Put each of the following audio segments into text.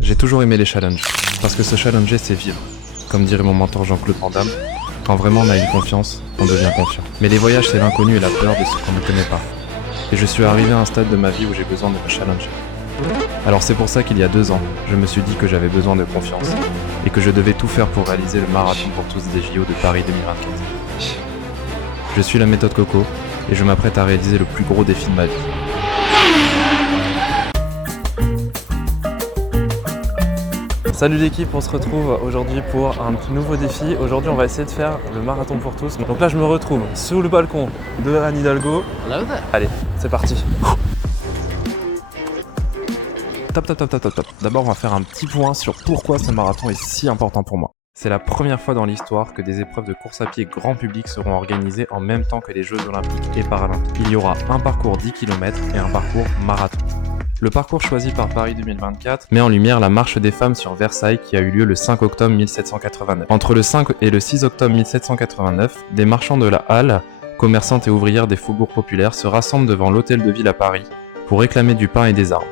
J'ai toujours aimé les challenges, parce que se challenger c'est vivre. Comme dirait mon mentor Jean-Claude Van Damme, quand vraiment on a une confiance, on devient confiant. Mais les voyages c'est l'inconnu et la peur de ce qu'on ne connaît pas. Et je suis arrivé à un stade de ma vie où j'ai besoin de me challenger. Alors c'est pour ça qu'il y a 2 ans, je me suis dit que j'avais besoin de confiance, et que je devais tout faire pour réaliser le marathon pour tous des JO de Paris 2024. Je suis la méthode Coco, et je m'apprête à réaliser le plus gros défi de ma vie. Salut l'équipe, on se retrouve aujourd'hui pour un nouveau défi. Aujourd'hui on va essayer de faire le marathon pour tous. Donc là je me retrouve sous le balcon de Anne Hidalgo. Allez, c'est parti. Top. D'abord on va faire un petit point sur pourquoi ce marathon est si important pour moi. C'est la première fois dans l'histoire que des épreuves de course à pied grand public seront organisées en même temps que les Jeux Olympiques et Paralympiques. Il y aura un parcours 10 km et un parcours marathon. Le parcours choisi par Paris 2024 met en lumière la marche des femmes sur Versailles qui a eu lieu le 5 octobre 1789. Entre le 5 et le 6 octobre 1789, des marchands de la Halle, commerçantes et ouvrières des faubourgs populaires, se rassemblent devant l'hôtel de ville à Paris pour réclamer du pain et des armes.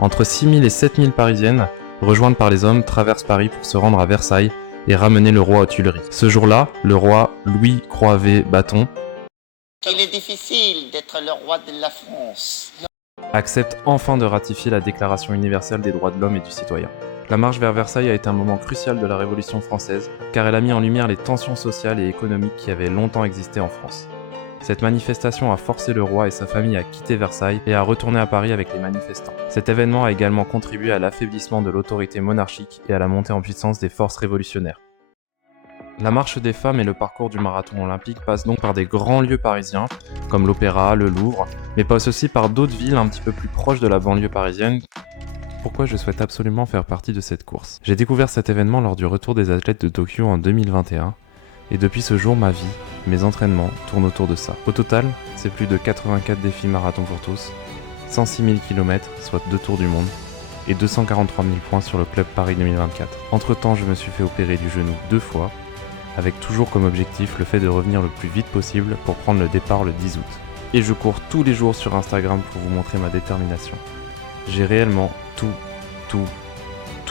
Entre 6 000 et 7 000 Parisiennes, rejointes par les hommes, traversent Paris pour se rendre à Versailles et ramener le roi aux Tuileries. Ce jour-là, le roi Louis Croivet-Bâton Il est difficile d'être le roi de la France. accepte enfin de ratifier la Déclaration universelle des droits de l'homme et du citoyen. La marche vers Versailles a été un moment crucial de la Révolution française, car elle a mis en lumière les tensions sociales et économiques qui avaient longtemps existé en France. Cette manifestation a forcé le roi et sa famille à quitter Versailles et à retourner à Paris avec les manifestants. Cet événement a également contribué à l'affaiblissement de l'autorité monarchique et à la montée en puissance des forces révolutionnaires. La marche des femmes et le parcours du marathon olympique passent donc par des grands lieux parisiens, comme l'Opéra, le Louvre, mais passent aussi par d'autres villes un petit peu plus proches de la banlieue parisienne. Pourquoi je souhaite absolument faire partie de cette course ? J'ai découvert cet événement lors du retour des athlètes de Tokyo en 2021, et depuis ce jour, ma vie, mes entraînements tournent autour de ça. Au total, c'est plus de 84 défis marathon pour tous, 106 000 km, soit 2 tours du monde, et 243 000 points sur le club Paris 2024. Entre-temps, je me suis fait opérer du genou 2 fois, avec toujours comme objectif le fait de revenir le plus vite possible pour prendre le départ le 10 août. Et je cours tous les jours sur Instagram pour vous montrer ma détermination. J'ai réellement tout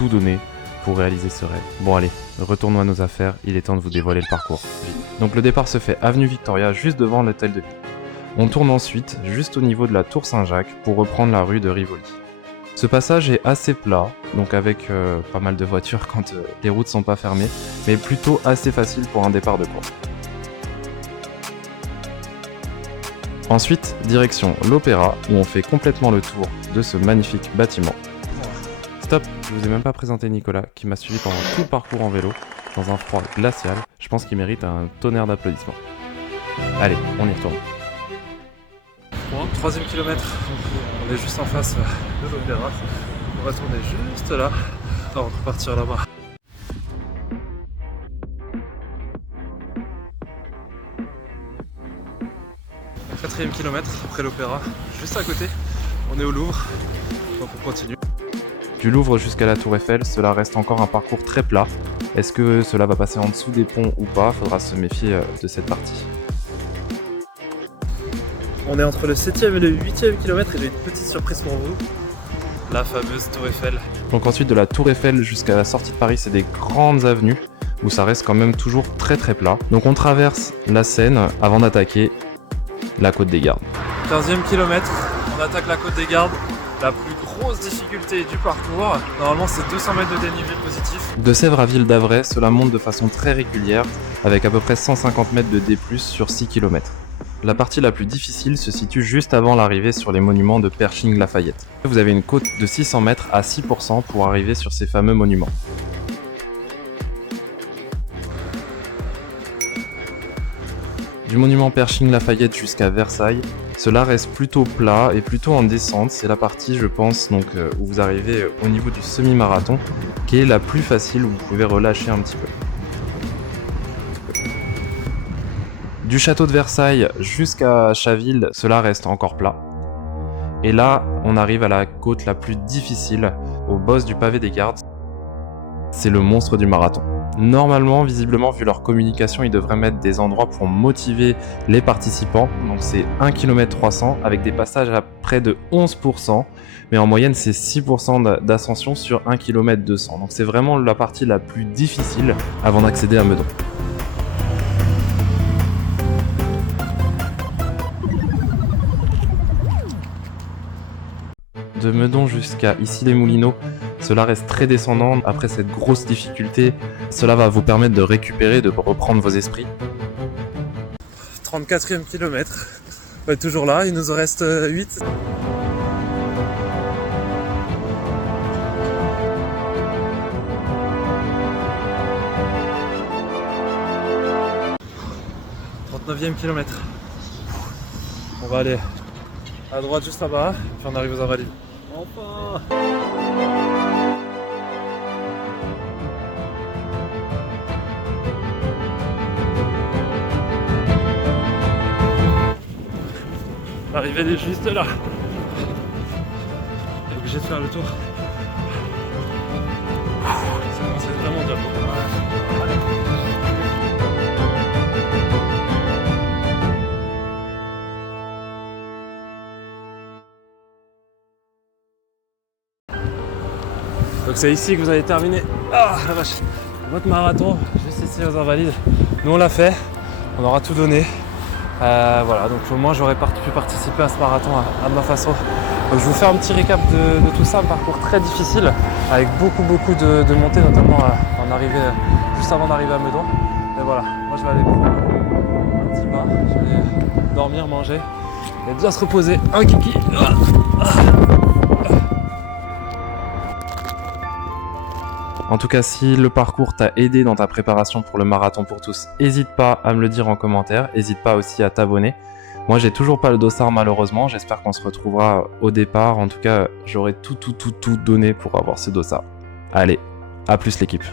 donné pour réaliser ce rêve. Bon allez, retournons à nos affaires, il est temps de vous dévoiler le parcours. Donc le départ se fait avenue Victoria, juste devant l'hôtel de ville. On tourne ensuite juste au niveau de la tour Saint-Jacques pour reprendre la rue de Rivoli. Ce passage est assez plat, donc avec pas mal de voitures quand les routes sont pas fermées, mais plutôt assez facile pour un départ de course. Ensuite, direction l'Opéra, où on fait complètement le tour de ce magnifique bâtiment. Stop, je vous ai même pas présenté Nicolas, qui m'a suivi pendant tout le parcours en vélo, dans un froid glacial. Je pense qu'il mérite un tonnerre d'applaudissements. Allez, on y retourne. Bon, 3e kilomètre, on est juste en face de l'Opéra. On va tourner juste là, avant de repartir là-bas. 4e kilomètre après l'Opéra, juste à côté, on est au Louvre, donc on continue. Du Louvre jusqu'à la Tour Eiffel, cela reste encore un parcours très plat. Est-ce que cela va passer en dessous des ponts ou pas ? Faudra se méfier de cette partie. On est entre le 7e et le 8e kilomètre et j'ai une petite surprise pour vous. La fameuse Tour Eiffel. Donc ensuite de la Tour Eiffel jusqu'à la sortie de Paris, c'est des grandes avenues où ça reste quand même toujours très plat. Donc on traverse la Seine avant d'attaquer la Côte des Gardes. 15e kilomètre, on attaque la Côte des Gardes. La plus grosse difficulté du parcours, normalement c'est 200 mètres de dénivelé positif. De Sèvres à Ville d'Avray, cela monte de façon très régulière, avec à peu près 150 mètres de D+, sur 6 km. La partie la plus difficile se situe juste avant l'arrivée sur les monuments de Pershing-Lafayette. Vous avez une côte de 600 mètres à 6% pour arriver sur ces fameux monuments. Du monument Pershing-Lafayette jusqu'à Versailles, cela reste plutôt plat et plutôt en descente. C'est la partie, je pense, donc, où vous arrivez au niveau du semi-marathon, qui est la plus facile, où vous pouvez relâcher un petit peu. Du château de Versailles jusqu'à Chaville, cela reste encore plat. Et là, on arrive à la côte la plus difficile, au boss du pavé des Gardes. C'est le monstre du marathon. Normalement, visiblement, vu leur communication, ils devraient mettre des endroits pour motiver les participants. Donc c'est 1 km 300 avec des passages à près de 11%. Mais en moyenne, c'est 6% d'ascension sur 1 km 200. Donc c'est vraiment la partie la plus difficile avant d'accéder à Meudon. De Meudon jusqu'à Issy-les-Moulineaux, cela reste très descendant. Après cette grosse difficulté, cela va vous permettre de récupérer, de reprendre vos esprits. 34e kilomètre, on est toujours là, il nous en reste 8. Kilomètre. On va aller à droite juste là-bas, puis on arrive aux Invalides. Enfin! L'arrivée est juste là. On est obligé de faire le tour. C'est vraiment dur. Donc c'est ici que vous allez terminer la vache, votre marathon, juste ici aux Invalides. Nous on l'a fait, on aura tout donné. Voilà, donc au moins j'aurais pu participer à ce marathon à ma façon. Donc je vous fais un petit récap de tout ça, un parcours très difficile, avec beaucoup de montées, notamment juste avant d'arriver à Meudon. Et voilà, moi je vais aller prendre un petit bain, je vais aller dormir, manger, et bien se reposer, un kiki. En tout cas, si le parcours t'a aidé dans ta préparation pour le marathon pour tous, n'hésite pas à me le dire en commentaire, n'hésite pas aussi à t'abonner. Moi, j'ai toujours pas le dossard malheureusement, j'espère qu'on se retrouvera au départ. En tout cas, j'aurai tout donné pour avoir ce dossard. Allez, à plus l'équipe.